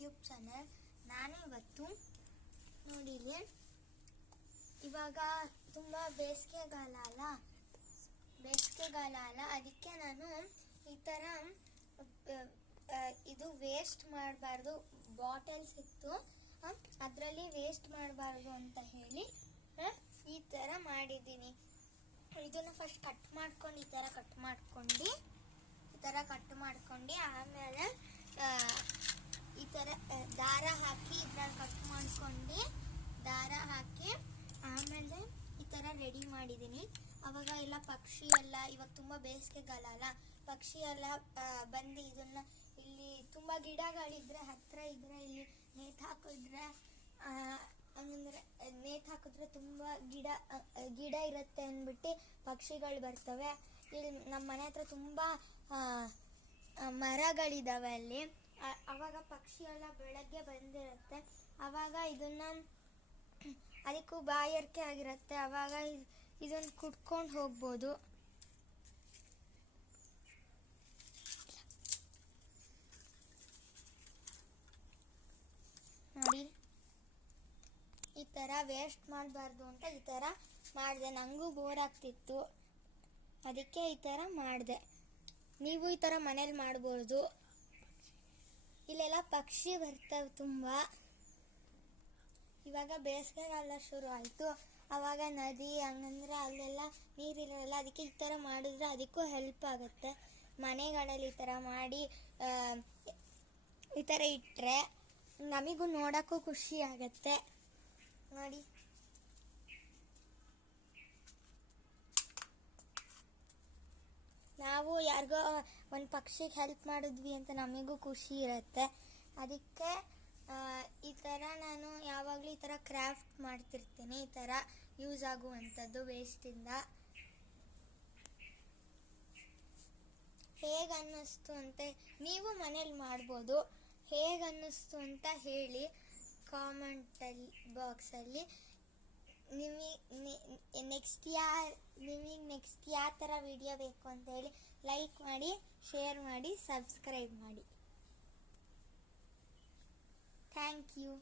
YouTube channel. ನಾನು ಇವತ್ತು ನೋಡಿಲಿ, ಇವಾಗ ತುಂಬ ಬೇಸಿಗೆಗಾಲ ಅಲ್ಲ, ಅದಕ್ಕೆ ನಾನು ಈ ಥರ ಇದು ವೇಸ್ಟ್ ಮಾಡಬಾರ್ದು, ಬಾಟಲ್ಸ್ ಇತ್ತು ಅದರಲ್ಲಿ ವೇಸ್ಟ್ ಮಾಡಬಾರ್ದು ಅಂತ ಹೇಳಿ ಈ ಥರ ಮಾಡಿದ್ದೀನಿ. ಇದನ್ನು ಫಸ್ಟ್ ಕಟ್ ಮಾಡ್ಕೊಂಡು ಈ ಥರ ಕಟ್ ಮಾಡ್ಕೊಂಡು ಆಮೇಲೆ ಈ ಥರ ದಾರ ಹಾಕಿ ಇದನ್ನ ಕಟ್ ಮಾಡ್ಕೊಂಡು ಆಮೇಲೆ ಈ ಥರ ರೆಡಿ ಮಾಡಿದ್ದೀನಿ. ಅವಾಗ ಎಲ್ಲ ಪಕ್ಷಿ ಎಲ್ಲ, ಇವಾಗ ತುಂಬ ಬೇಸಿಗೆಗಾಲ ಅಲ್ಲ, ಪಕ್ಷಿ ಎಲ್ಲ ಬಂದು ಇದನ್ನ ಇಲ್ಲಿ ತುಂಬ ಗಿಡಗಳಿದ್ರೆ ಹತ್ರ ಇದ್ರೆ ಇಲ್ಲಿ ನೇತು ಹಾಕಿದ್ರೆ ತುಂಬ ಗಿಡ ಇರುತ್ತೆ ಅಂದ್ಬಿಟ್ಟು ಪಕ್ಷಿಗಳು ಬರ್ತವೆ. ಇಲ್ಲಿ ನಮ್ಮ ಮನೆ ಹತ್ರ ತುಂಬ ಮರಗಳಿದಾವೆ ಅಲ್ಲಿ. ಅವಾಗ ಪಕ್ಷಿ ಎಲ್ಲ ಬೆಳಗ್ಗೆ ಬಂದಿರುತ್ತೆ, ಅವಾಗ ಇದನ್ನ ಅದಕ್ಕೂ ಬಾಯಾರಿಕೆ ಆಗಿರುತ್ತೆ, ಅವಾಗ ಇದನ್ನ ಕುಡ್ಕೊಂಡು ಹೋಗ್ಬೋದು. ನೋಡಿ, ಈ ಥರ ವೇಸ್ಟ್ ಮಾಡಬಾರ್ದು ಅಂತ ಈ ಥರ ಮಾಡಿದೆ. ನನಗೂ ಬೋರ್ ಆಗ್ತಿತ್ತು, ಅದಕ್ಕೆ ಈ ಥರ ಮಾಡಿದೆ. ನೀವು ಈ ಥರ ಮನೇಲಿ ಮಾಡ್ಬೋದು. ಇಲ್ಲೆಲ್ಲ ಪಕ್ಷಿ ಬರ್ತವೆ ತುಂಬ. ಇವಾಗ ಬೇಸಿಗೆಗಾಲ ಶುರು ಆಯಿತು, ಆವಾಗ ನದಿ ಹಂಗಂದ್ರೆ ಅಲ್ಲೆಲ್ಲ ನೀರಿರಲ್ಲ, ಅದಕ್ಕೆ ಈ ಥರ ಮಾಡಿದ್ರೆ ಅದಕ್ಕೂ ಹೆಲ್ಪ್ ಆಗುತ್ತೆ. ಮನೆಗಳಲ್ಲಿ ಈ ಥರ ಮಾಡಿ ಈ ಥರ ಇಟ್ಟರೆ ನಮಗೂ ನೋಡೋಕ್ಕೂ ಖುಷಿ ಆಗುತ್ತೆ. ನೋಡಿ, ನಾವು ಯಾರಿಗೋ ಒಂದು ಪಕ್ಷಿಗೆ ಹೆಲ್ಪ್ ಮಾಡಿದ್ವಿ ಅಂತ ನಮಗೂ ಖುಷಿ ಇರುತ್ತೆ. ಅದಕ್ಕೆ ಈ ಥರ ನಾನು ಯಾವಾಗಲೂ ಈ ಥರ ಕ್ರಾಫ್ಟ್ ಮಾಡ್ತಿರ್ತೀನಿ, ಈ ಥರ ಯೂಸ್ ಆಗುವಂಥದ್ದು ವೇಸ್ಟಿಂದ. ಹೇಗೆ ಅನ್ನಿಸ್ತು ಅಂತ ನೀವು ಮನೇಲಿ ಮಾಡ್ಬೋದು. ಹೇಗೆ ಅನ್ನಿಸ್ತು ಅಂತ ಹೇಳಿ ಕಾಮೆಂಟಲ್ಲಿ ಬಾಕ್ಸಲ್ಲಿ. ನಿಮಗೆ ನೆಕ್ಸ್ಟ್ ಯಾವ ಥರ ವಿಡಿಯೋ ಬೇಕು ಅಂತ ಹೇಳಿ ಲೈಕ್ ಮಾಡಿ, ಶೇರ್ ಮಾಡಿ, ಸಬ್ಸ್ಕ್ರೈಬ್ ಮಾಡಿ. Thank you.